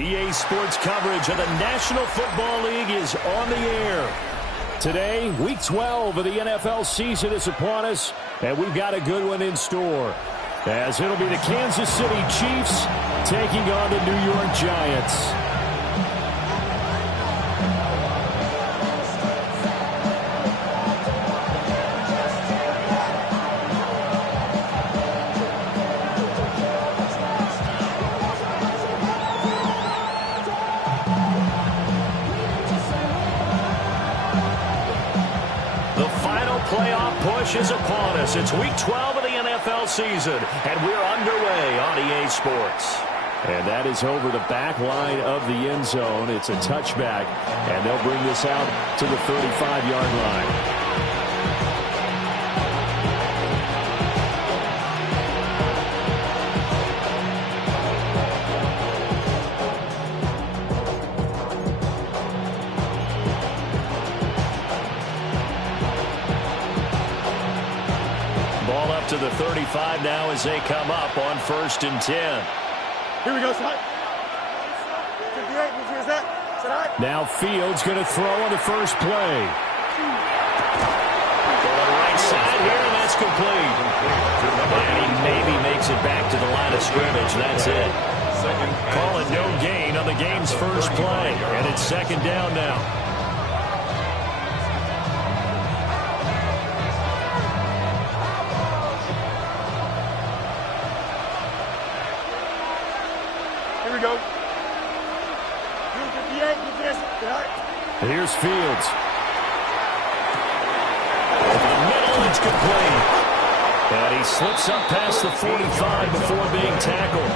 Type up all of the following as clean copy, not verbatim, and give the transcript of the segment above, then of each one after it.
EA Sports coverage of the National Football League is on the air. Today, Week 12 of the NFL season is upon us, and we've got a good one in store, as it'll be the Kansas City Chiefs taking on the New York Giants. Is upon us. It's Week 12 of the NFL season, and we're underway on EA Sports. And that is over the back line of the end zone. It's a touchback, and they'll bring this out to the 35-yard line. To the 35 now as they come up on 1st and 10. Here we go, Szsn. Now Fields going to throw on the first play. Going right side here, and that's complete. And he maybe makes it back to the line of scrimmage, and that's it. Call it no gain on the game's first play, and it's 2nd down now. Go. Here's Fields. Over the middle, it's complete. And he slips up past the 45 before being tackled.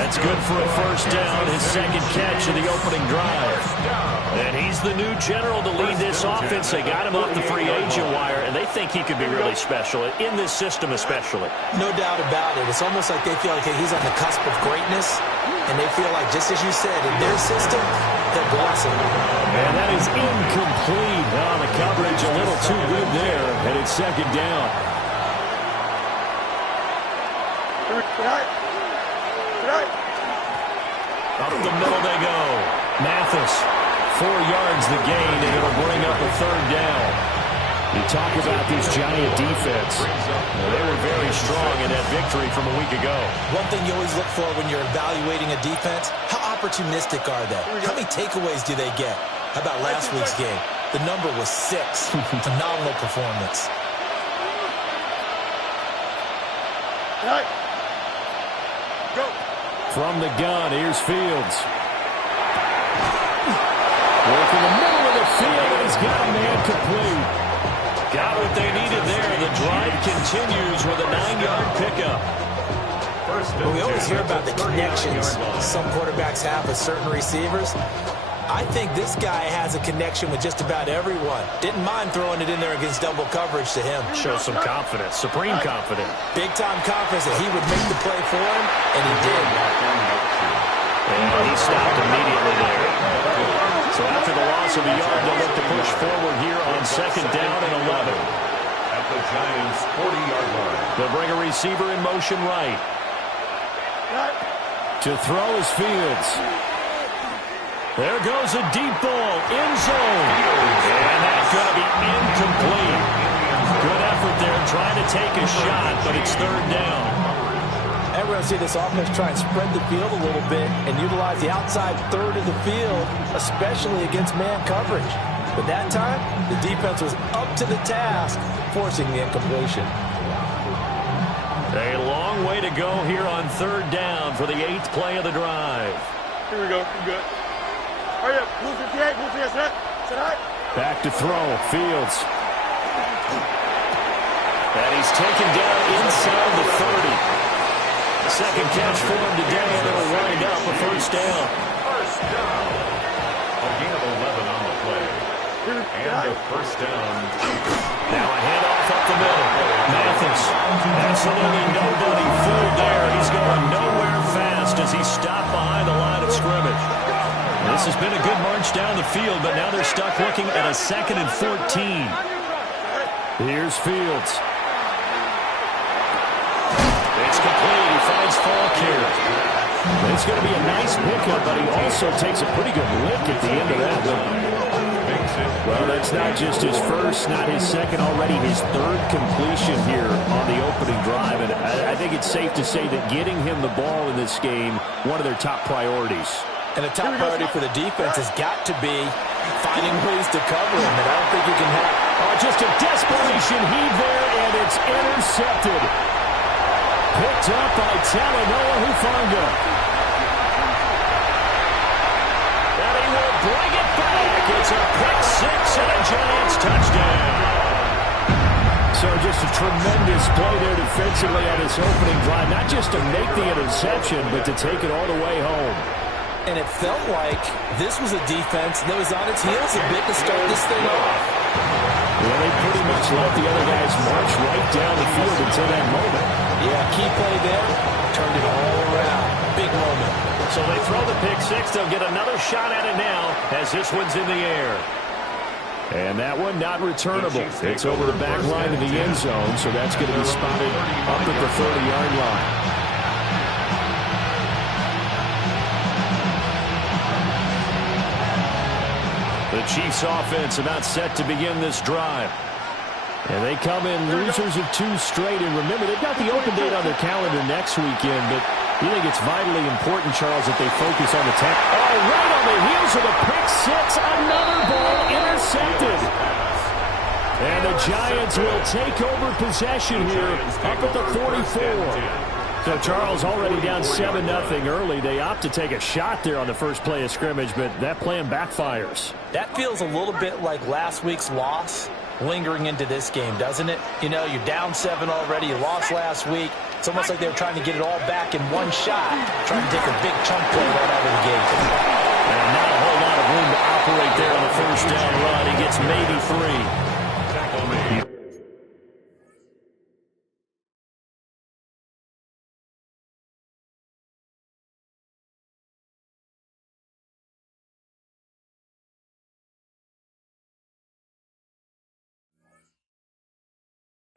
That's good for a 1st down, his 2nd catch of the opening drive. And he's the new general to lead this offense. They got him off the free agent wire, and they think he could be really special, in this system especially. No doubt about it. It's almost like they feel like he's on the cusp of greatness, and they feel like, just as you said, in their system, they're blessing. And that is incomplete. Oh, the coverage a little too good there, and it's 2nd down. Up the middle they go. Mathis, 4 yards the gain, and it'll bring up a 3rd down. You talk about this Giant defense. They were very strong in that victory from a week ago. One thing you always look for when you're evaluating a defense, how opportunistic are they? How many takeaways do they get? How about last week's game? The number was 6. Phenomenal performance. Go. From the gun, here's Fields. Working the middle of the field, and he's got a man complete. Got what they needed there. The drive continues with a 9-yard pickup. Well, we always hear about the connections some quarterbacks have with certain receivers. I think this guy has a connection with just about everyone. Didn't mind throwing it in there against double coverage to him. Shows some confidence, supreme confidence. Big-time confidence that he would make the play for him, and he did. And he stopped immediately there. So after the loss of a yard, they'll look to push forward here on 2nd down and 11. At the Giants' 40-yard line. They'll bring a receiver in motion right. To throw is Fields. There goes a deep ball, end zone. And that's going to be incomplete. Good effort there, trying to take a shot, but it's 3rd down. And we're going to see this offense try and spread the field a little bit and utilize the outside 3rd of the field, especially against man coverage. But that time, the defense was up to the task, forcing the incompletion. A long way to go here on 3rd down for the 8th play of the drive. Here we go. Good. Hurry up. Move to the 8. Move to the 8. Back to throw. Fields. And he's taken down inside the 30. 2nd catch for him today, and it'll wind up a 1st down. 1st down. A gain of 11 on the play. And a 1st down. Now a handoff up the middle. Mathis. Absolutely nobody fooled there. He's going nowhere fast as he stopped behind the line of scrimmage. This has been a good march down the field, but now they're stuck looking at a 2nd and 14. Here's Fields. It's complete. He finds Falk here. It's going to be a nice pickup, but he also takes a pretty good lick at the end of that one. Well, that's not just his first, not his second, already his third completion here on the opening drive. And I think it's safe to say that getting him the ball in this game, one of their top priorities. And a top priority for the defense has got to be finding ways to cover him. And I don't think you can have... Oh, just a desperation heave there, and it's intercepted. Picked up by Talanoa Hufanga. And he will bring it back. It's a pick six and a Giants touchdown. So just a tremendous play there defensively on this opening drive. Not just to make the interception, but to take it all the way home. And it felt like this was a defense that was on its heels a bit to start this thing off. Well, they pretty much let the other guys march right down the field until that moment. Yeah, key play there, turned it all around. Big moment. So they throw the pick six. They'll get another shot at it now as this one's in the air. And that one not returnable. It's over the back line of the end zone, so that's going to be spotted up at the 30-yard line. The Chiefs offense about set to begin this drive. And they come in losers of two straight. And remember, they've got the open date on their calendar next weekend, but you think it's vitally important, Charles, that they focus on the tech. Oh, right on the heels of a pick six, another ball intercepted. And the Giants will take over possession here up at the 44. So Charles already down 7-0 early. They opt to take a shot there on the first play of scrimmage, but that plan backfires. That feels a little bit like last week's loss lingering into this game, doesn't it? You know, you're down 7 already. You lost last week. It's almost like they were trying to get it all back in one shot, trying to take a big chunk play right out of the gate. And not a whole lot of room to operate there on the first down run. He gets maybe 3.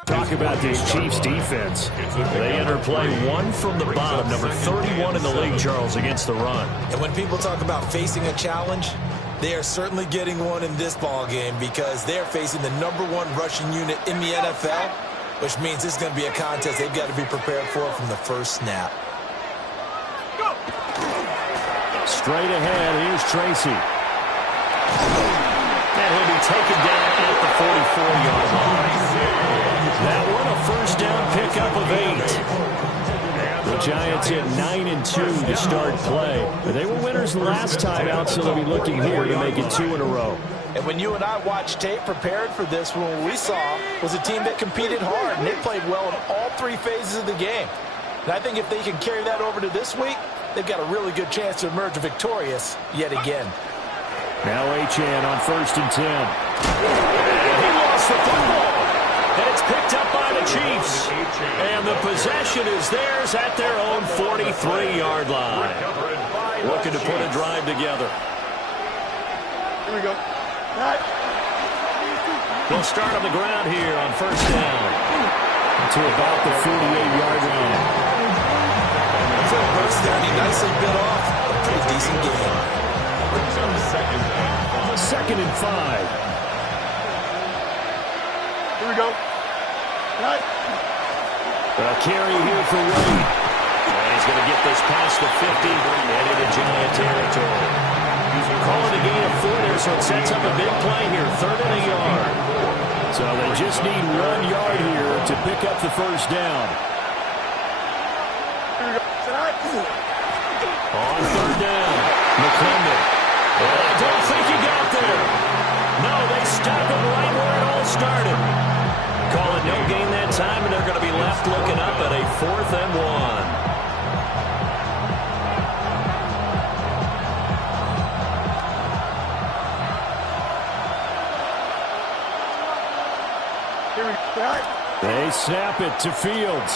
Talk about this Chiefs defense. They enter play one from the bottom, number 31 in the league, Charles, against the run. And when people talk about facing a challenge, they are certainly getting one in this ball game because they're facing the #1 rushing unit in the NFL, which means it's going to be a contest they've got to be prepared for from the first snap. Straight ahead, here's Tracy. And he'll be taken down at the 44-yard line. That one, a first down pickup of 8. The Giants hit 9-2 to start play. But they were winners last time out, so they'll be looking here to make it 2 in a row. And when you and I watched tape prepared for this one, what we saw was a team that competed hard, and they played well in all 3 phases of the game. And I think if they can carry that over to this week, they've got a really good chance to emerge victorious yet again. Now Achane on 1st and 10. He lost the football. And it's picked up by the Chiefs. And the possession is theirs at their own 43-yard line. Looking to put a drive together. Here we go. They'll start on the ground here on 1st down. To about the 48-yard line. For a burst there, he nicely bit off a pretty decent game. 2nd and 5. Here we go. A carry here for Wade. And he's going to get this past the 50 and into Giant territory. Calling a gain of 4 there, so it sets up a big play here. 3rd and a yard. So they just need 1 yard here to pick up the first down. On 3rd down, McClendon. Well, I don't think he got there. No, they stop him right where it all started. Calling no gain that time, and they're going to be left looking up at a 4th and 1. They snap it to Fields.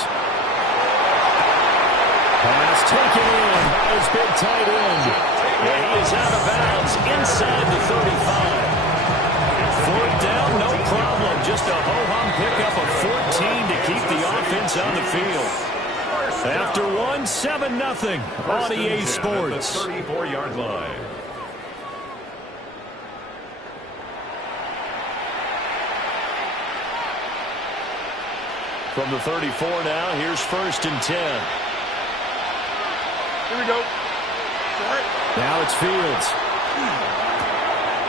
Pass taken in by his big tight end. And he is out of bounds inside the 35. 4th down, no problem. Just a ho-hum pickup of 14 to keep the offense on the field. After one, 7-0 on EA Sports. 34-yard line. From the 34 now, here's 1st and 10. Here we go. Now it's Fields.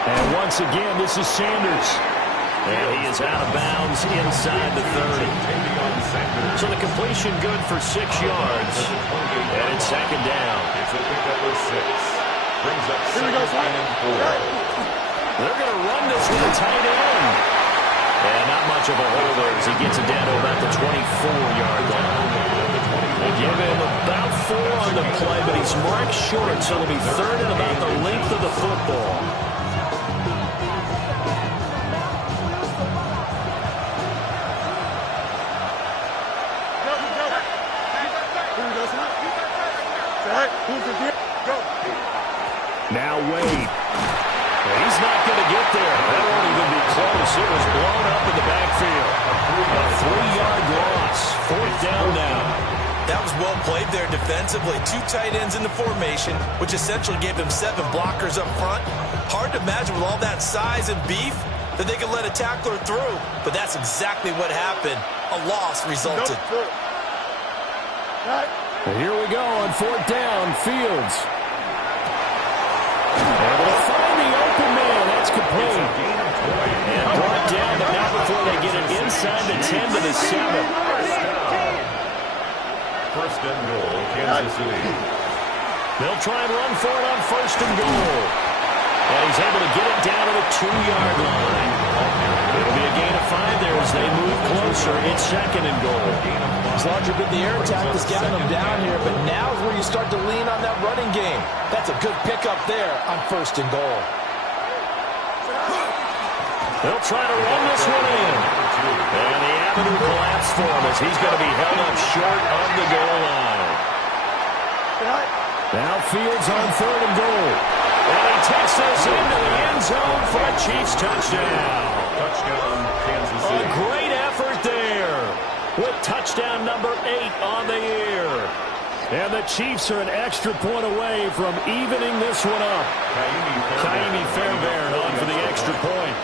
And once again, this is Sanders. And he is out of bounds inside the 30. So the completion good for 6 yards. And it's 2nd down. It's a pickup of 6. Brings up 2nd and 4. They're going to run this with a tight end. And not much of a hole there as he gets it down to about the 24-yard line. They give him about 4 on the play, but he's marked short, so it'll be 3rd and about the length of the football. Now Wade. He's not going to get there. That won't even be close. It was blown up in the backfield. A 3-yard loss. 4th down now. That was well played there defensively. 2 tight ends in the formation, which essentially gave them 7 blockers up front. Hard to imagine with all that size and beef that they could let a tackler through. But that's exactly what happened. A loss resulted. And here we go on 4th down. Fields. Able to find the open man. That's complete. And brought down, but not before they get it inside the 10 to the 7. 1st and goal, Kansas City. They'll try and run for it on 1st and goal. And he's able to get it down to the 2-yard line. It'll be a gain of 5 there as they move closer. It's 2nd and goal. As larger bit the air attack has gotten them down here, but now is where you start to lean on that running game. That's a good pickup there on 1st and goal. They'll try to run this one in. And the avenue collapsed for him as he's going to be held up short of the goal line. Now Fields on 3rd and goal. And he takes this into the end zone for a Chiefs touchdown. Touchdown, Kansas City. A great effort there with touchdown number 8 on the year. And the Chiefs are an extra point away from evening this one up. Kaimi Fairbairn on for the extra point.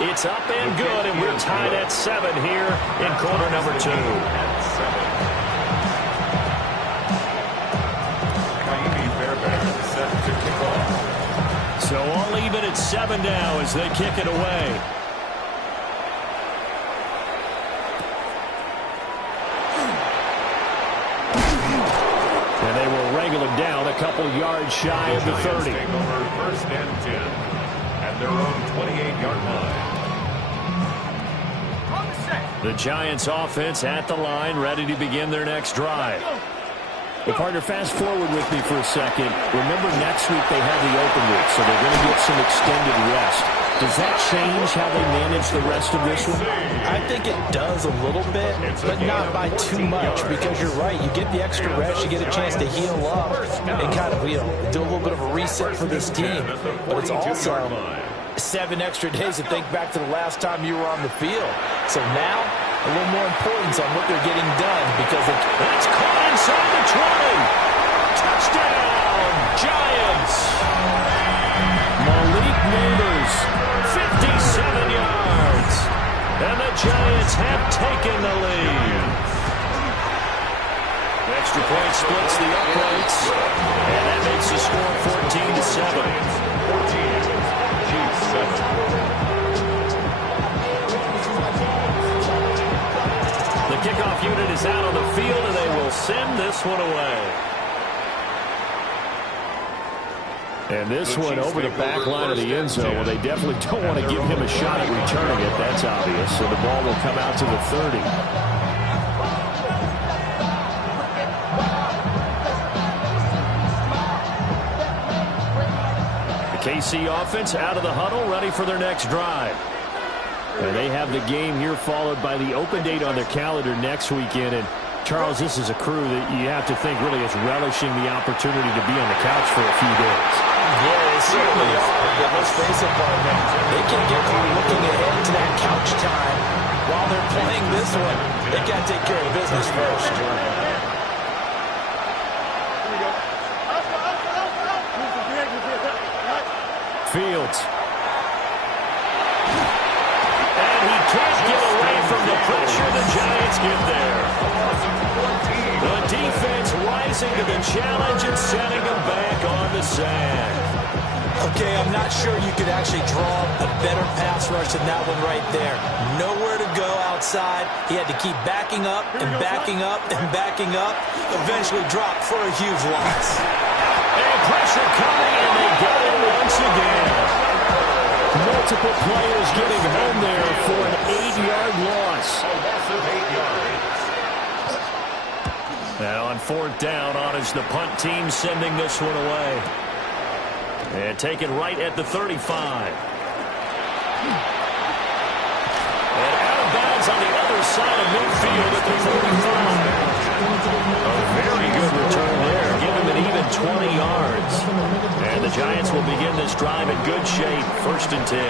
It's up and good, and we're tied at 7 here in quarter number 2. Kaimi Fairbairn set to kick off. So all even at 7 now as they kick it away. And they will wrangle him down a couple yards shy of the 30. Take over 1st and 10 at their own 28-yard line. The Giants offense at the line, ready to begin their next drive. Well, partner, fast forward with me for a second. Remember, next week they have the open week, so they're going to get some extended rest. Does that change how they manage the rest of this one? I think it does a little bit, but not by too much, because you're right. You get the extra rest, you get a chance to heal up and kind of, do a little bit of a reset for this team. But it's also 7 extra days to think back to the last time you were on the field. So now, a little more importance on what they're getting done, because that's caught inside the 20. Touchdown, Giants. Malik Neighbors, 57 yards. And the Giants have taken the lead. Extra point splits the uprights. And that makes the score 14-7. 14, Chiefs 7. The kickoff unit is out on the field, and they will send this one away. And this one over the back line of the end zone. Well, they definitely don't want to give him a shot at returning it. That's obvious. So the ball will come out to the 30. The KC offense out of the huddle, ready for their next drive. And they have the game here followed by the open date on their calendar next weekend. And Charles, this is a crew that you have to think really is relishing the opportunity to be on the couch for a few days. Yeah, they certainly are. But let's face it, partner, they can get looking ahead to that couch time while they're playing this this one, they got to take care of business first. Fields. And he can't get away from the pressure. The Giants get there. The defense rising to the challenge and setting them back on the sand. Okay, I'm not sure you could actually draw a better pass rush than that one right there. Nowhere to go outside. He had to keep backing up and backing up and backing up. Eventually dropped for a huge loss. And pressure coming, and they get it once again. Multiple players getting home there for an 8-yard loss. Now on 4th down, on is the punt team sending this one away. And taken right at the 35. And out of bounds on the other side of midfield at the 45. A very good return there. Give him an even 20 yards. And the Giants will begin this drive in good shape. 1st and 10.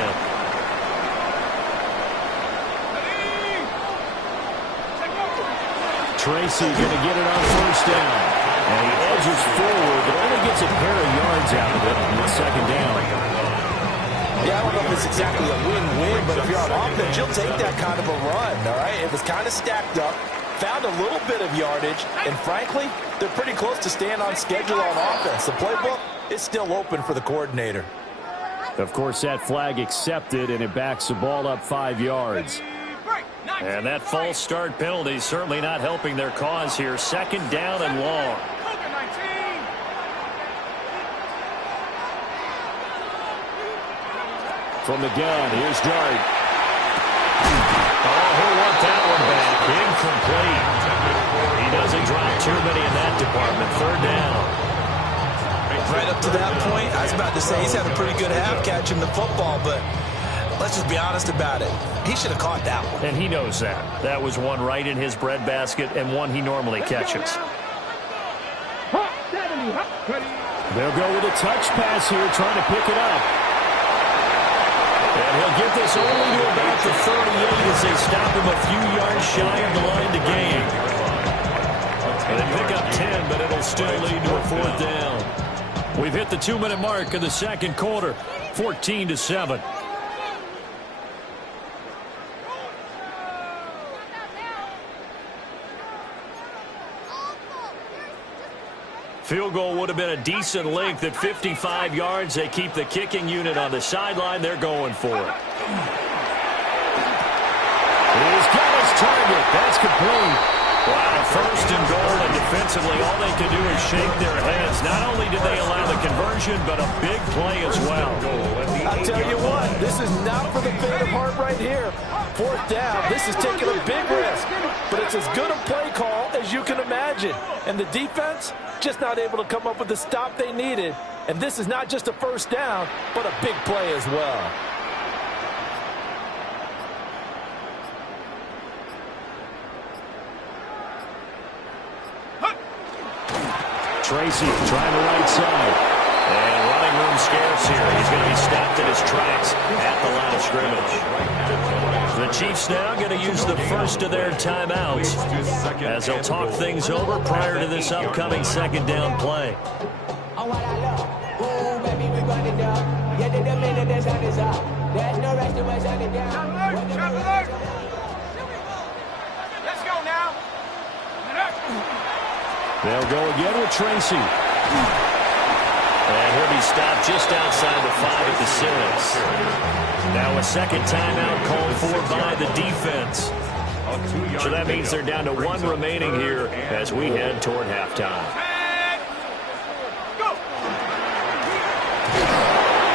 Tracy going to get it on 1st down. And he edges forward, but only gets a pair of yards out of it on 2nd down. Yeah, I don't know if it's exactly a win-win, but if you're on offense, you'll take that kind of a run, all right? It was kind of stacked up, found a little bit of yardage, and frankly, they're pretty close to staying on schedule on offense. The playbook is still open for the coordinator. Of course, that flag accepted, and it backs the ball up 5 yards. And that false start penalty certainly not helping their cause here. 2nd down and long. From the gun, here's Dart. Oh, he'll want that one back. Incomplete. He doesn't drop too many in that department. 3rd down. Right up to that point, I was about to say he's had a pretty good half catching the football, but let's just be honest about it. He should have caught that one. And he knows that. That was one right in his breadbasket and one he normally catches. They'll go with a touch pass here, trying to pick it up. And he'll get this only to about the 38 as they stop him a few yards shy of the line to gain. And they pick up 10, but it'll still lead to a 4th down. We've hit the 2-minute mark of the 2nd quarter, 14-7. Field goal would have been a decent length at 55 yards. They keep the kicking unit on the sideline. They're going for it. He's got his target. That's complete. Wow, 1st and goal, and defensively, all they can do is shake their heads. Not only did they allow the conversion, but a big play as well. I'll tell you what, this is not for the faint of heart right here. 4th down, this is taking a big risk, but it's as good a play call as you can imagine. And the defense, just not able to come up with the stop they needed. And this is not just a 1st down, but a big play as well. Tracy trying the right side. And running room scarce here. He's going to be stopped in his tracks at the line of scrimmage. The Chiefs now going to use the first of their timeouts as they'll talk things over prior to this upcoming 2nd down play. They'll go again with Tracy. And he'll be stopped just outside the 5 at the 6. Now a 2nd timeout called for by the defense. So that means they're down to 1 remaining here as we head toward halftime.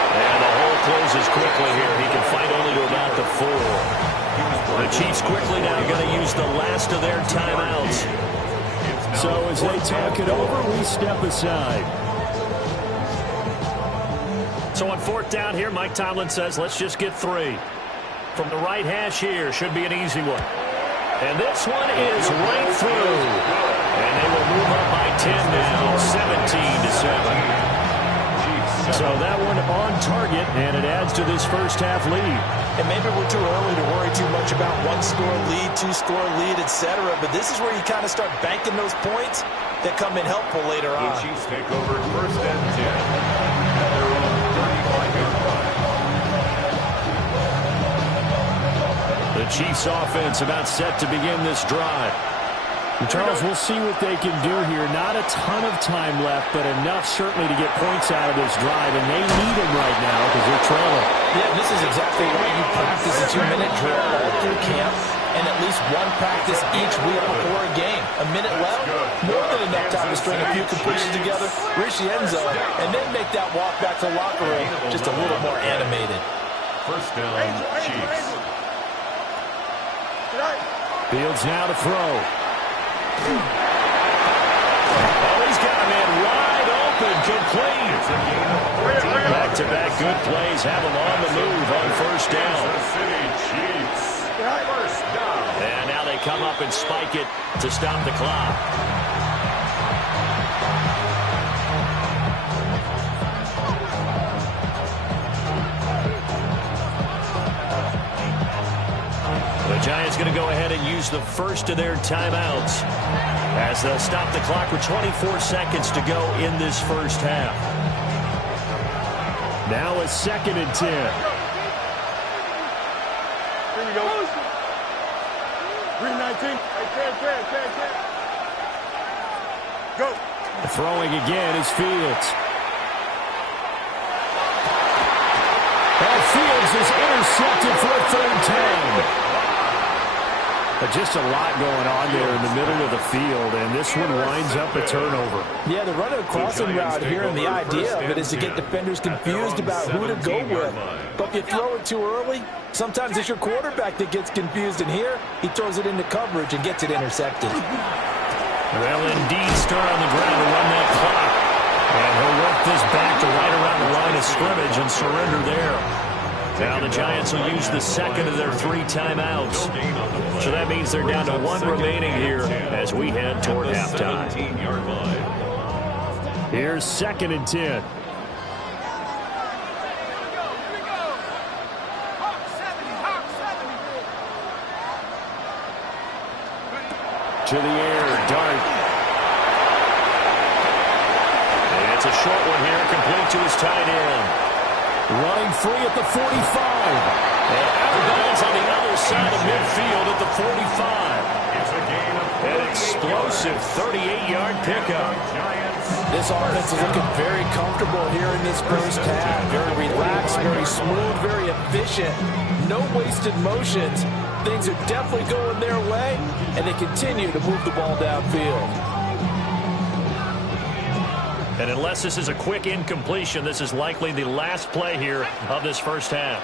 And the hole closes quickly here. He can fight only to about the 4. The Chiefs quickly now going to use the last of their timeouts. So as they talk it over, we step aside. So on 4th down here, Mike Tomlin says, let's just get 3. From the right hash here, should be an easy one. And this one is right through. And they will move up by 10 now, 17-7. So that one on target, and it adds to this first half lead. And maybe we're too early to worry too much about one-score lead, two-score lead, etc. But this is where you kind of start banking those points that come in helpful later on. The Chiefs take over first and 10 at their own 35-yard line. The Chiefs offense about set to begin this drive. And Charles, we'll see what they can do here. Not a ton of time left, but enough certainly to get points out of this drive, and they need them right now because they're trailing. Yeah, this is exactly why you practice a 2-minute drill all through camp and at least one practice each week before a game. A minute left, more than enough time to string a few completions together, reach the end zone, and then make that walk back to the locker room just a little more animated. First down, Chiefs. Fields now to throw. Oh, he's got a man wide open, complete. Back-to-back good plays have him on the move on first down. And now they come up and spike it to stop the clock. The Giants going to go ahead and use the first of their timeouts as they'll stop the clock with 24 seconds to go in this first half. Now a 2nd and 10. Here we go. 3:19. Go. Throwing again is Fields. And Fields is intercepted for a 3rd down. But just a lot going on there in the middle of the field, and this one winds up a turnover. Yeah, they're running a crossing route here, and the idea of it is to get defenders confused about who to go with. But if you throw it too early, sometimes it's your quarterback that gets confused, and here he throws it into coverage and gets it intercepted. Well, indeed, start on the ground to run that clock. And he'll work this back to right around the line of scrimmage and surrender there. Now the Giants will use the 2nd of their 3 timeouts. So that means they're down to 1 remaining here as we head toward halftime. Here's 2nd and 10. To the air, dart. And it's a short one here, complete to his tight end. Running free at the 45. And out of bounds on the other side of midfield at the 45. An explosive 38-yard pickup. This offense is looking very comfortable here in this first half. Very relaxed, very smooth, very efficient. No wasted motions. Things are definitely going their way, and they continue to move the ball downfield. And unless this is a quick incompletion, this is likely the last play here of this first half.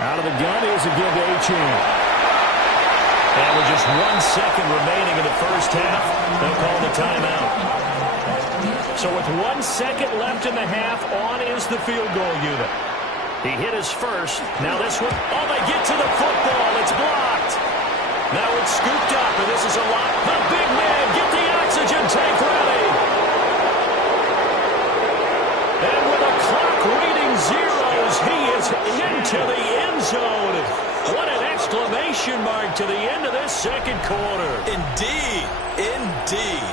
Out of the gun, here's a give to Achane. And with just 1 second remaining in the first half, they'll call the timeout. So with 1 second left in the half, on is the field goal unit. He hit his first. Now this one, oh, they get to the football. It's blocked. Now it's scooped up, and this is a lot. The big man, get the oxygen tank ready. And with a clock reading zeros, he is into the end zone. What an exclamation mark to the end of this second quarter. Indeed. Indeed.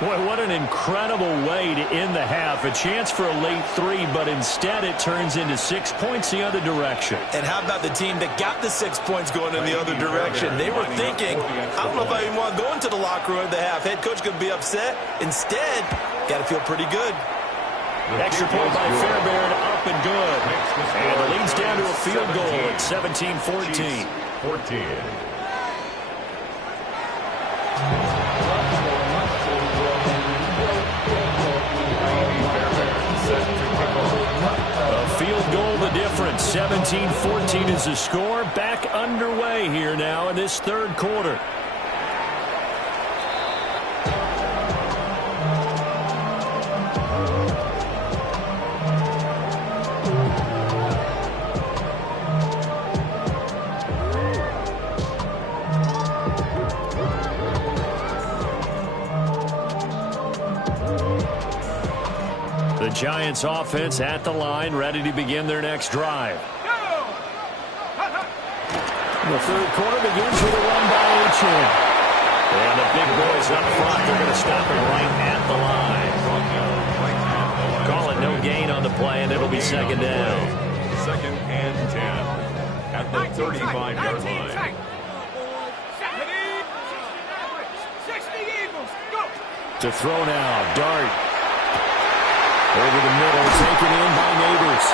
Boy, what an incredible way to end the half. A chance for a late 3, but instead it turns into 6 points the other direction. And how about the team that got the 6 points going in the other direction? They were thinking, I don't know if I even want to go into the locker room at the half. Head coach going to be upset. Instead, got to feel pretty good. Extra point by Fairbairn, up and good. And it leads down to a field goal at 17-14. 14. A field goal the difference. 17-14 is the score. Back underway here now in this third quarter. Giants offense at the line, ready to begin their next drive. The third quarter begins with a run by Szsn. And the big boys up front, they're going to stop him right at the line. Call it no gain on the play, and it'll be second down. Second and 10 at the 35-yard line. To throw now, Dart. Over the middle, taken in by Neighbors.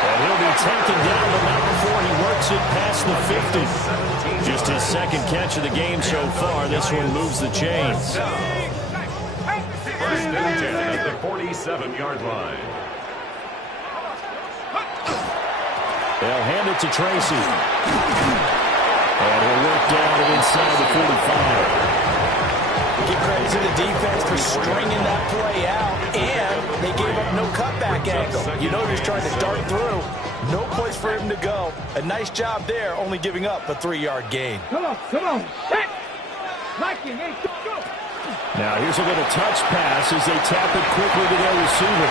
And he'll be taken down, but not before he works it past the 50. Just his second catch of the game so far. This one moves the chains. First and 10 at the 47-yard line. They'll hand it to Tracy. And he'll work down and inside the 45. Give credit to the defense for stringing that play out, and they gave up no cutback angle. You know he's trying to dart through. No place for him to go. A nice job there, only giving up a 3-yard gain. Come on. Now here's a little touch pass as they tap it quickly to their receiver.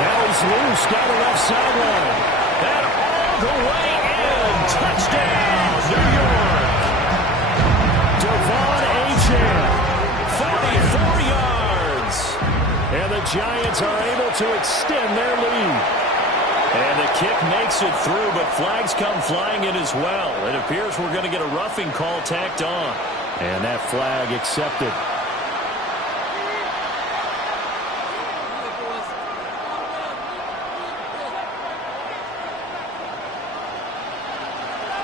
Now he's loose, down the left sideline. And all the way in. Touchdown, New York. Devon Achane. 44 yards. And the Giants are able to extend their lead. And the kick makes it through, but flags come flying in as well. It appears we're going to get a roughing call tacked on. And that flag accepted.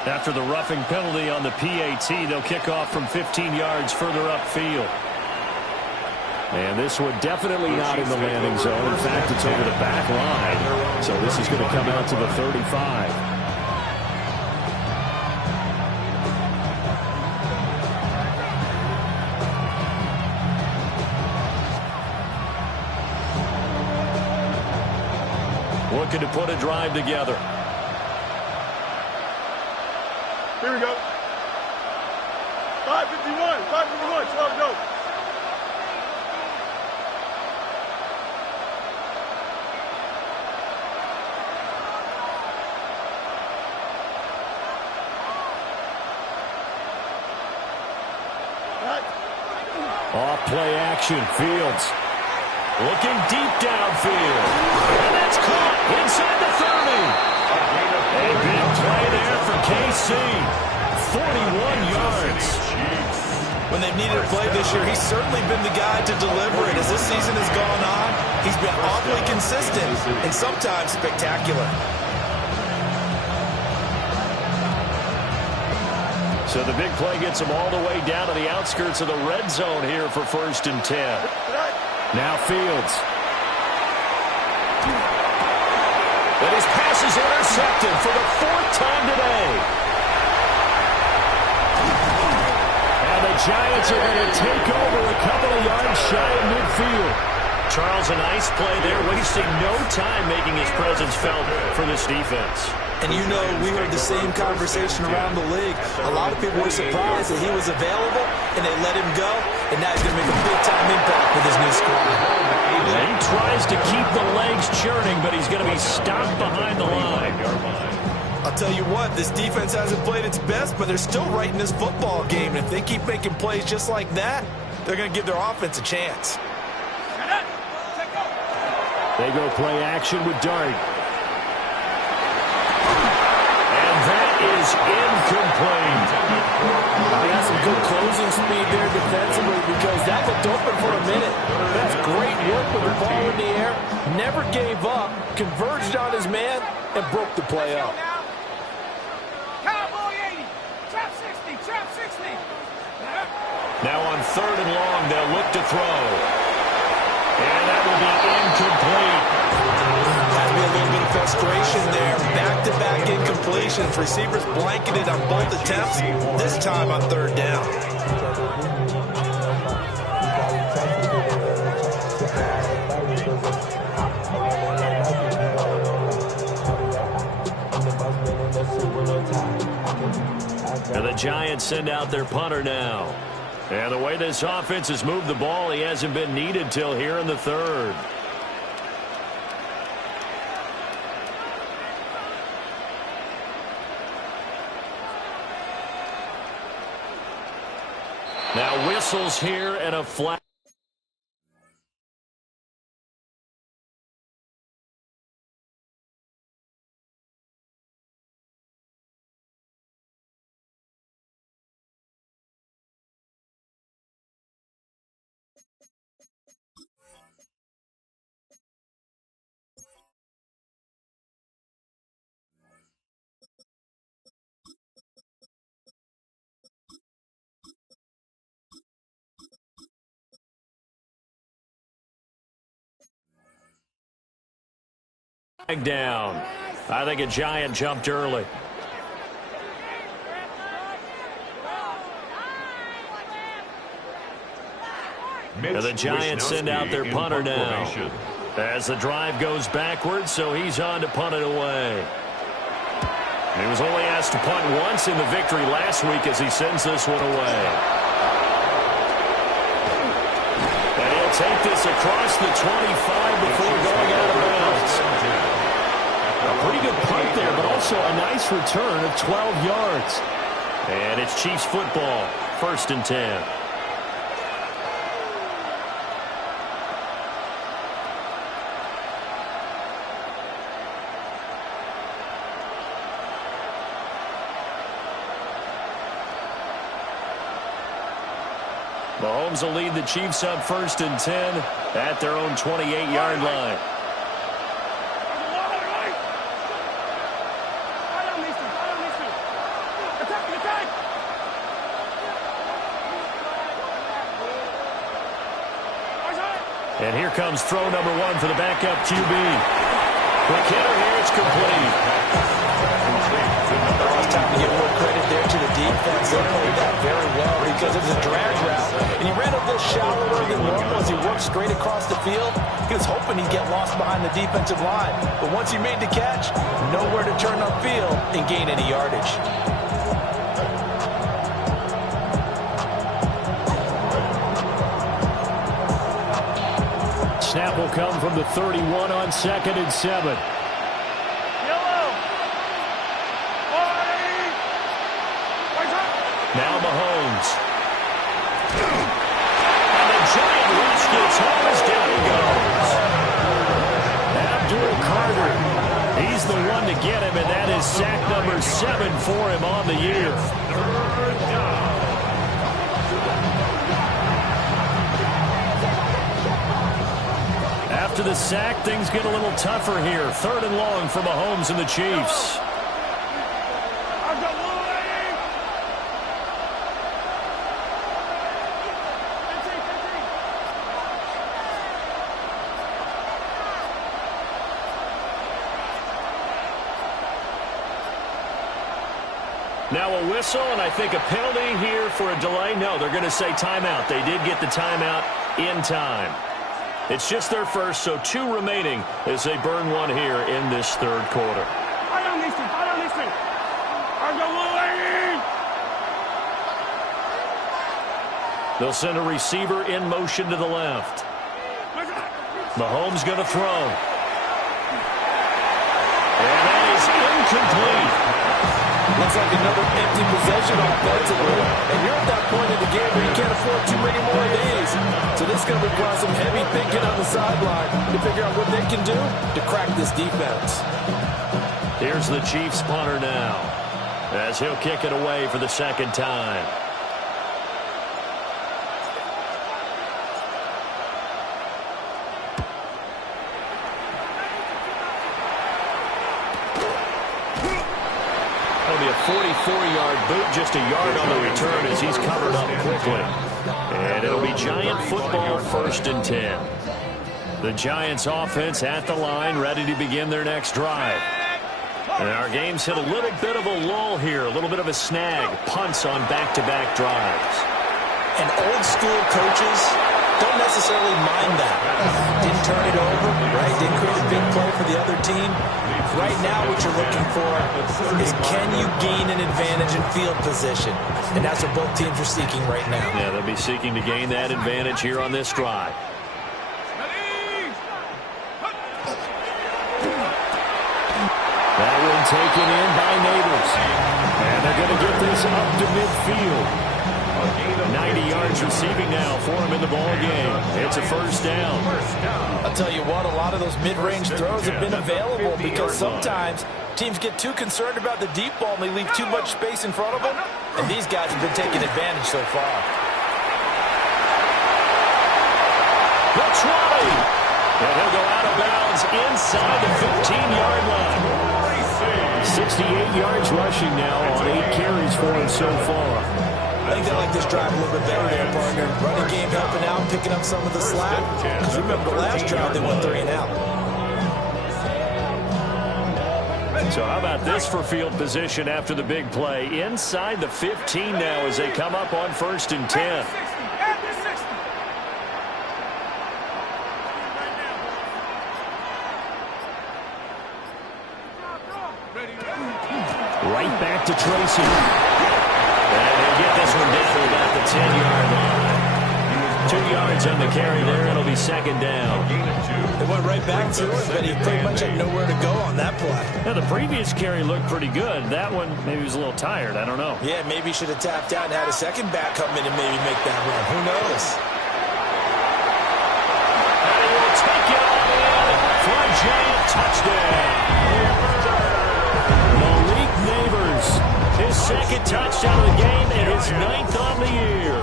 After the roughing penalty on the PAT, they'll kick off from 15 yards further upfield. And this one definitely not in the landing zone. In fact, it's over the back line. So this is going to come out to the 35. Looking to put a drive together. Here we go. 5:51. 5:51. 12 go. Off play action. Fields looking deep downfield. And that's caught inside the 30. A big play there for KC. 41 yards. When they've needed a play this year, he's certainly been the guy to deliver it. As this season has gone on, he's been awfully consistent and sometimes spectacular. So the big play gets him all the way down to the outskirts of the red zone here for 1st and 10. Now Fields. But his pass is intercepted for the 4th time today. And the Giants are going to take over a couple of yards shy of midfield. Charles, a nice play there, wasting no time making his presence felt for this defense. And you know, we heard the same conversation around the league. A lot of people were surprised that he was available, and they let him go, and now he's going to make a big-time impact with his new squad. He tries to keep the legs churning, but he's going to be stopped behind the line. I'll tell you what, this defense hasn't played its best, but they're still right in this football game. And if they keep making plays just like that, they're going to give their offense a chance. They go play action with Dart. Is incomplete. They got some good closing speed there defensively because that looked open for a minute. That's great work with the ball in the air. Never gave up, converged on his man, and broke the play up. Cowboy 80. Trap 60. Trap 60. Now on 3rd and long, they'll look to throw. And that will be incomplete. Has been a little bit of frustration there. Back-to-back incompletions. Receivers blanketed on both attempts, this time on 3rd down. And the Giants send out their punter now. And the way this offense has moved the ball, he hasn't been needed till here in the 3rd. Now whistles here and a flag. Down. I think a Giant jumped early. And the Giants send out their punter now. As the drive goes backwards, so he's on to punt it away. He was only asked to punt once in the victory last week as he sends this one away. And he'll take this across the 25 before going out of bounds. A pretty good punt there, but also a nice return of 12 yards. And it's Chiefs football, 1st and 10. Mahomes will lead the Chiefs up 1st and 10 at their own 28-yard line. And here comes throw number 1 for the backup QB. Quick hitter here, it's complete. Well, it's time to give more credit there to the defense. They played that very well because it was a drag route. And he ran a little shallower than normal as he worked straight across the field. He was hoping he'd get lost behind the defensive line. But once he made the catch, nowhere to turn upfield and gain any yardage. Snap will come from the 31 on 2nd and 7. Now Mahomes. And the Giant rush gets home as down he goes. Abdul Carter. He's the one to get him, and that is sack number 7 for him on the year. After the sack, things get a little tougher here. 3rd and long for Mahomes and the Chiefs. Now a whistle, and I think a penalty here for a delay. No, they're going to say timeout. They did get the timeout in time. It's just their first, so 2 remaining as they burn one here in this 3rd quarter. They'll send a receiver in motion to the left. Mahomes going to throw. And that is incomplete. Looks like another empty possession offensively. And you're at that point in the game where you can't afford too many more of these. So this is going to require some heavy thinking on the sideline to figure out what they can do to crack this defense. Here's the Chiefs punter now as he'll kick it away for the 2nd time. That'll be a 44-yard boot, just a yard on the return as he's covered up quickly. And it'll be Giant football, 1st and 10. The Giants offense at the line, ready to begin their next drive. And our game's hit a little bit of a lull here, a little bit of a snag. Punts on back-to-back drives. And old-school coaches don't necessarily mind that. Didn't turn it over, right? Didn't create a big play for the other team. Right now what you're looking for is can you gain an advantage in field position? And that's what both teams are seeking right now. Yeah, they'll be seeking to gain that advantage here on this drive. That one taken in by Neighbors. And they're going to get this up to midfield. A gain of 90 yards receiving now for him in the ball game. It's a first down. I'll tell you what, a lot of those mid-range throws have been available because sometimes teams get too concerned about the deep ball and they leave too much space in front of them. And these guys have been taking advantage so far. The 20. And he'll go out of bounds inside the 15-yard line. 68 yards rushing now on 8 carries for him so far. I think they like this drive a little bit better there, partner. Running game helping out, picking up some of the slack. Because remember, the last drive they went 3 and out. So how about this for field position after the big play? Inside the 15 now as they come up on 1st and 10. Right back to Tracy. And they get this one down to about the 10-yard line. 2 yards on the carry there. It'll be 2nd down. They went right back to it, but he pretty much had nowhere to go on that play. Now, the previous carry looked pretty good. That one, maybe he was a little tired. I don't know. Yeah, maybe he should have tapped out and had a second back come in and maybe make that run. Who knows? And he will take it all in for a giant touchdown. His 2nd touchdown of the game and his 9th on the year.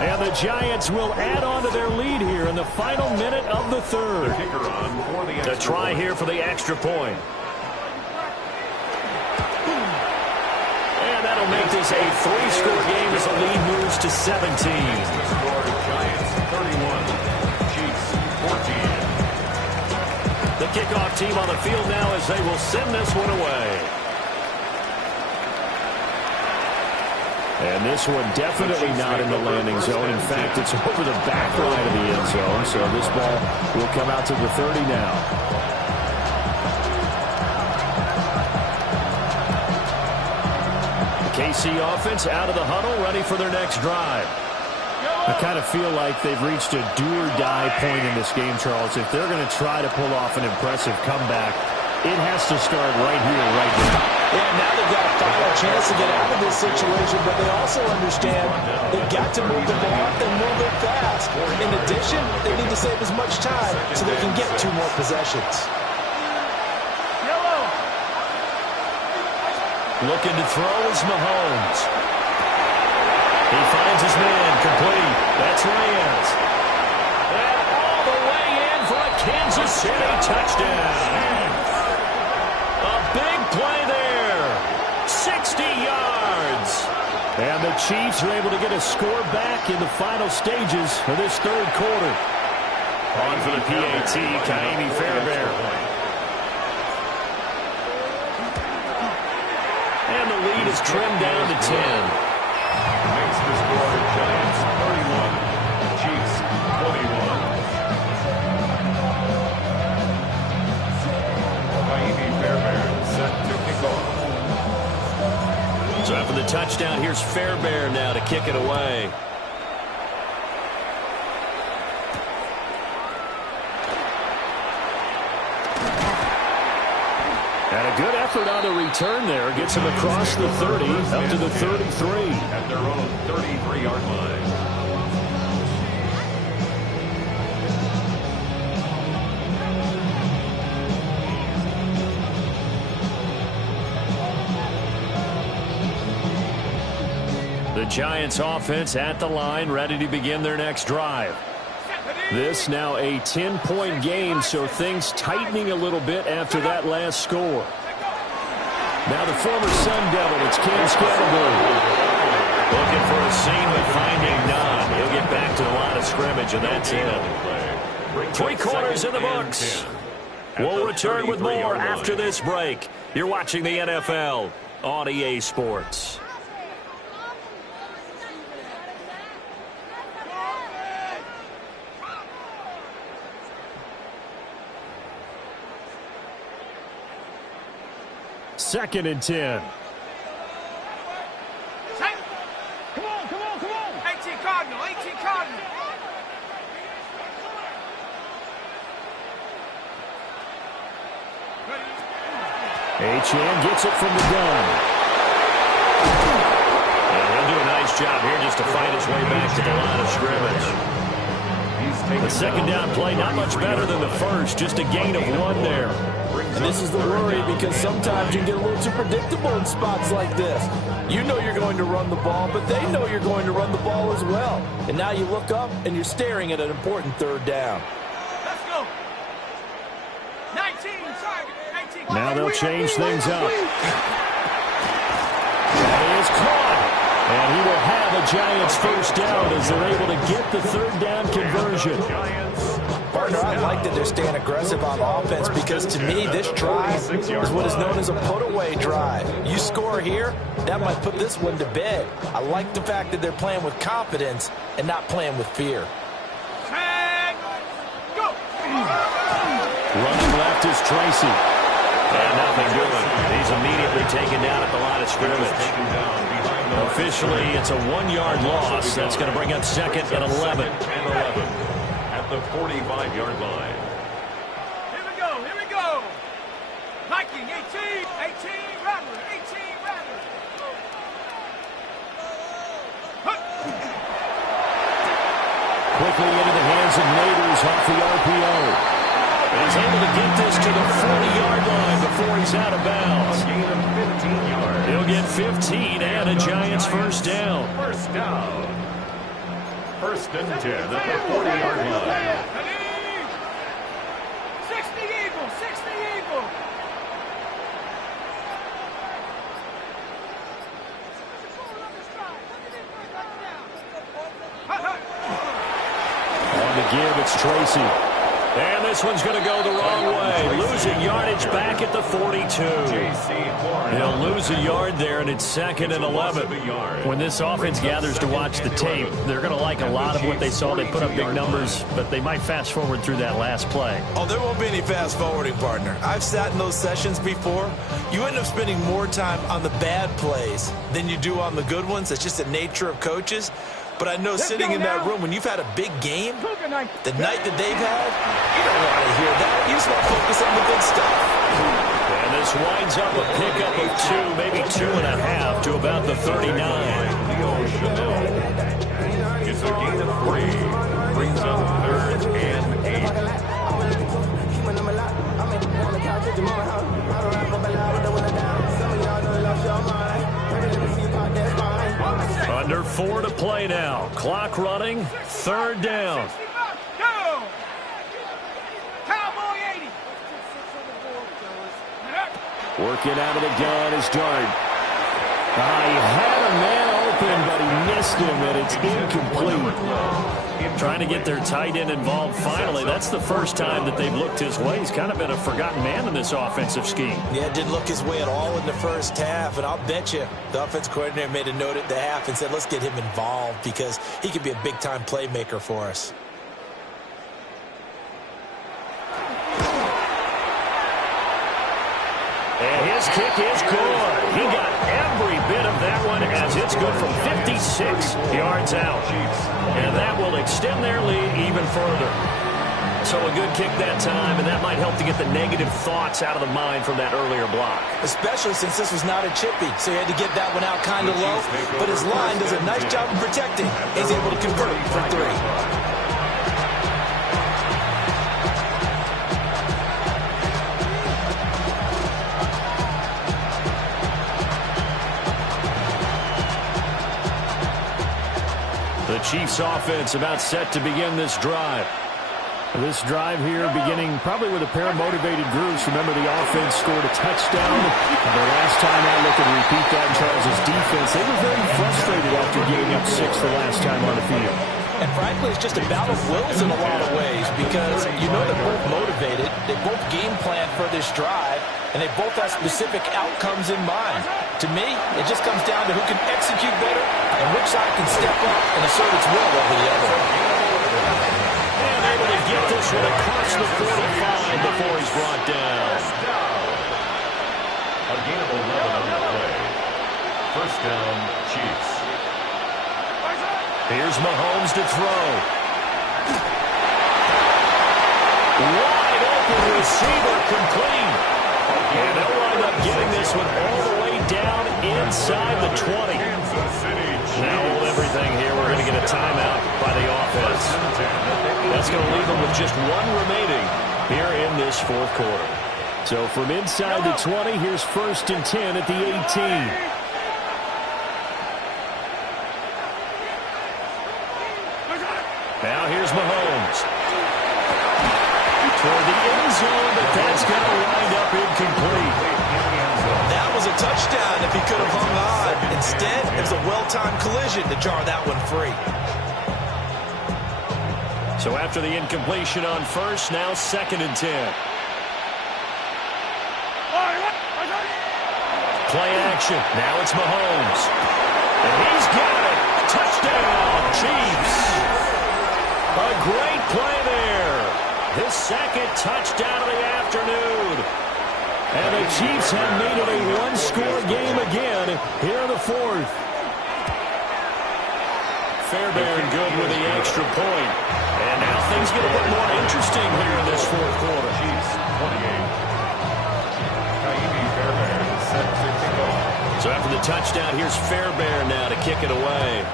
And the Giants will add on to their lead here in the final minute of the 3rd. The try here for the extra point. And that'll make this a 3-score game as the lead moves to 17. Giants 31, Chiefs 14. The kickoff team on the field now as they will send this one away. And this one definitely not in the landing zone. In fact, it's over the back line of the end zone. So this ball will come out to the 30 now. The KC offense out of the huddle, ready for their next drive. I kind of feel like they've reached a do-or-die point in this game, Charles. If they're going to try to pull off an impressive comeback, it has to start right here, right now. Yeah, now they've got a final chance to get out of this situation, but they also understand they've got to move the ball and move it fast. In addition, they need to save as much time so they can get 2 more possessions. Looking to throw is Mahomes. He finds his man complete. That's Reyes. And all the way in for a Kansas City touchdown. A big play there. 60 yards. And the Chiefs are able to get a score back in the final stages of this 3rd quarter. On for the PAT, Kaimi Fairbairn. And the lead is trimmed down to 10. Makes the score Giants 31, Chiefs 21. Kaimi Fairbairn set to kick off. So after the touchdown, here's Fairbairn now to kick it away. And a good effort on the return there. Gets him across the 30, up to the 33. At their own 33-yard line. The Giants offense at the line, ready to begin their next drive. This now a 10-point game, so things tightening a little bit after that last score. Now the former Sun Devil, it's Cam Scatterbury. Looking for a seam, but finding none. He'll get back to the line of scrimmage, and that's it. 3 quarters in the books. We'll return with more after this break. You're watching the NFL on EA Sports. Second and 10. Come on, come on, come on. 18 Cardinal, 18 Cardinal. Achane gets it from the gun. And he'll do a nice job here just to fight his way back to the line of scrimmage. The second down play, not much better than the first, just a gain of 1 there. And this is the worry because sometimes you get a little too predictable in spots like this. You know you're going to run the ball, but they know you're going to run the ball as well. And now you look up and you're staring at an important third down. Let's go. 19, target. 18. Now they'll change things up. That is caught. And he will have a Giants first down as they're able to get the third down conversion. Partner, I like that they're staying aggressive on offense because to me this drive is what is known as a put-away drive. You score here, that might put this one to bed. I like the fact that they're playing with confidence and not playing with fear. Tag. Go. Running left is Tracy. And nothing doing. He's immediately taken down at the line of scrimmage. Officially, it's a 1-yard loss. That's going to bring up second and 11. At the 45-yard line. Here we go. Here we go. Hiking. 18. 18. Rattler. 18. Rattler. Quickly into the hands of Neighbors off the RPO. And he's able to get this to the 40-yard line before he's out of bounds. Gain of 15 yards. He'll get 15 and a Giants first down. First down. First and 10 at the 40-yard line. 60 Eagle. 60 Eagle. On the give, it's Tracy. And this one's going to go the wrong way. Losing yardage back at the 42. He'll lose a yard there, and it's second and 11. When this offense gathers to watch the tape, they're going to like a lot of what they saw. They put up big numbers, but they might fast forward through that last play. Oh, there won't be any fast forwarding, partner. I've sat in those sessions before. You end up spending more time on the bad plays than you do on the good ones. It's just the nature of coaches. But I know sitting in that room, when you've had a big game, the night that they've had, you don't want to hear that. You just want to focus on the good stuff. And this winds up a pickup of 2, maybe 2.5 to about the 39. It's a gain of 3. Brings up third and 8. Under 4 to play now. Clock running. Third down. Go. Cowboy 80. Working out of the gun is Dart. He had a man open, but he missed him, and it's incomplete. Trying to get their tight end involved finally. That's the first time that they've looked his way. He's kind of been a forgotten man in this offensive scheme. Yeah, didn't look his way at all in the first half, and I'll bet you the offense coordinator made a note at the half and said, let's get him involved because he could be a big-time playmaker for us. And his kick is good. He got every bit of that one as it's good from 56 yards out. And that will extend their lead even further. So a good kick that time, and that might help to get the negative thoughts out of the mind from that earlier block. Especially since this was not a chippy, so he had to get that one out kind of low. But his line does a nice job of protecting. He's able to convert for 3. The Chiefs offense about set to begin this drive. This drive here beginning probably with a pair of motivated groups. Remember, the offense scored a touchdown. The last time I look and repeat that in Charles' defense, they were very frustrated after giving up 6 the last time on the field. And frankly, it's just a battle of wills in a lot of ways because you know they're both motivated. They both game plan for this drive, and they both have specific outcomes in mind. To me, it just comes down to who can execute better and which side can step up and assert its will over the other. And able to get this one across the 45 before he's brought down. A gain of 11 on the play. First down, Chiefs. Here's Mahomes to throw. Wide open receiver complete. And they'll wind up getting this one all the way down inside the 20. Now hold everything here That's going to leave them with just one remaining here in this fourth quarter. So from inside the 20, here's 1st and 10 at the 18. Now here's Mahomes. Toward the end zone, but that's going to wind up incomplete. That was a touchdown if he could have hung on. Instead, it was a well-timed collision to jar that one free. So after the incompletion on 1st, now 2nd and 10. Play action. Now it's Mahomes. And he's got it. Touchdown, Chiefs. A great play there. His 2nd touchdown of the afternoon. And the Chiefs have made it a one-score game again here in the 4th. Fairbairn good with the extra point. And now things get a bit more interesting here in this 4th quarter. Chiefs 28. Set to kick off. So after the touchdown, here's Fairbairn now to kick it away.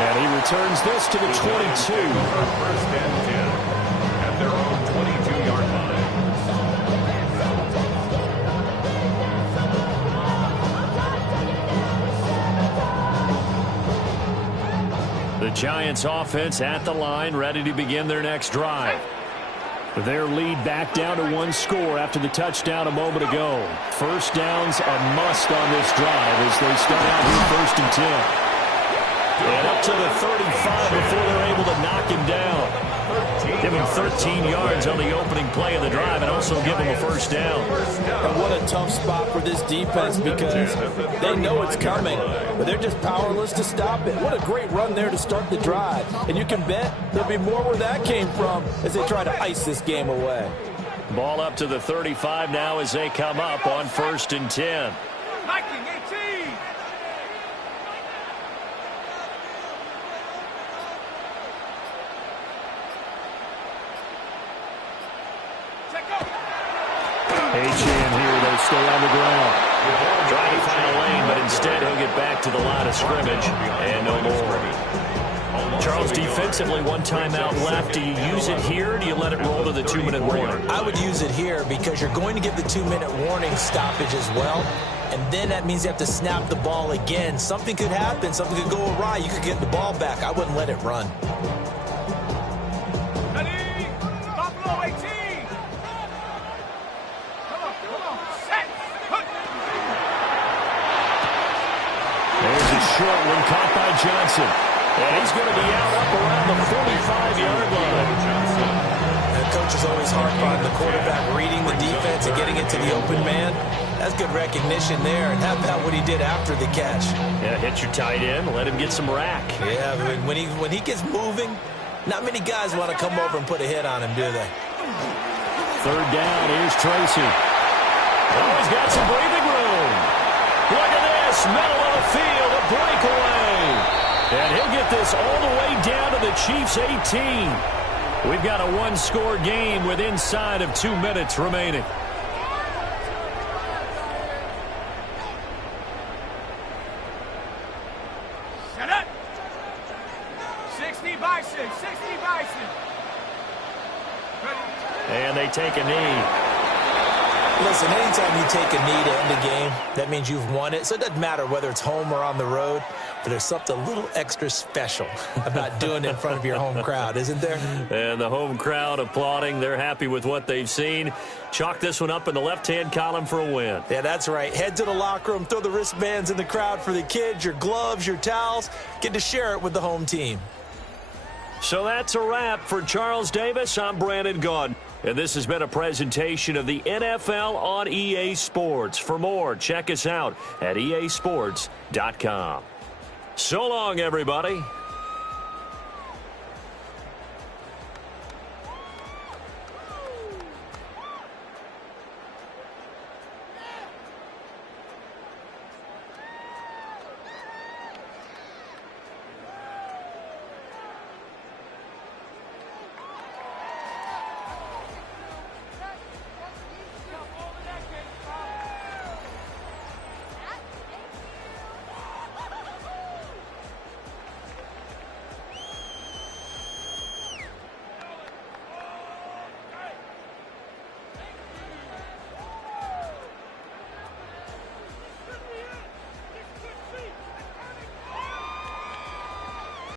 And he returns this to the 22. 1st and 10 at their own 22-yard line. The Giants offense at the line, ready to begin their next drive. Their lead back down to one score after the touchdown a moment ago. First downs a must on this drive as they start out here 1st and 10. And up to the 35 before they're able to knock him down. Give him 13 yards on the opening play of the drive and also give him a first down. And what a tough spot for this defense because they know it's coming, but they're just powerless to stop it. What a great run there to start the drive. And you can bet there'll be more where that came from as they try to ice this game away. Ball up to the 35 now as they come up on 1st and 10. Viking 18. H.N. here, they stay on the ground. Trying to find a lane, but instead he'll get back to the line of scrimmage and no more. Charles, defensively, one timeout left. Do you use it here or do you let it roll to the 2-minute warning? I would use it here because you're going to get the 2-minute warning stoppage as well. And then that means you have to snap the ball again. Something could happen. Something could go awry. You could get the ball back. I wouldn't let it run. Buffalo 18. There's a short one caught by Johnson. And he's going to be out up around the 45-yard line. And coaches always harp on the quarterback reading the defense and getting it to the open man. That's good recognition there. And how about what he did after the catch? Yeah, hit your tight end, let him get some rack. Yeah, when he gets moving, not many guys want to come over and put a hit on him, do they? 3rd down, here's Tracy. Oh, he's got some breathing room. Look at this, middle of the field, a breakaway. And he'll get this all the way down to the Chiefs' 18. We've got a one-score game with inside of 2 minutes remaining. Set up. 60 Bison. 60 Bison. And they take a knee. Listen, anytime you take a knee to end a game, that means you've won it. So it doesn't matter whether it's home or on the road, but there's something a little extra special about doing it in front of your home crowd, isn't there? And the home crowd applauding. They're happy with what they've seen. Chalk this one up in the left-hand column for a win. Yeah, that's right. Head to the locker room, throw the wristbands in the crowd for the kids, your gloves, your towels. Get to share it with the home team. So that's a wrap for Charles Davis. I'm Brandon Gaudin. And this has been a presentation of the NFL on EA Sports. For more, check us out at easports.com. So long, everybody.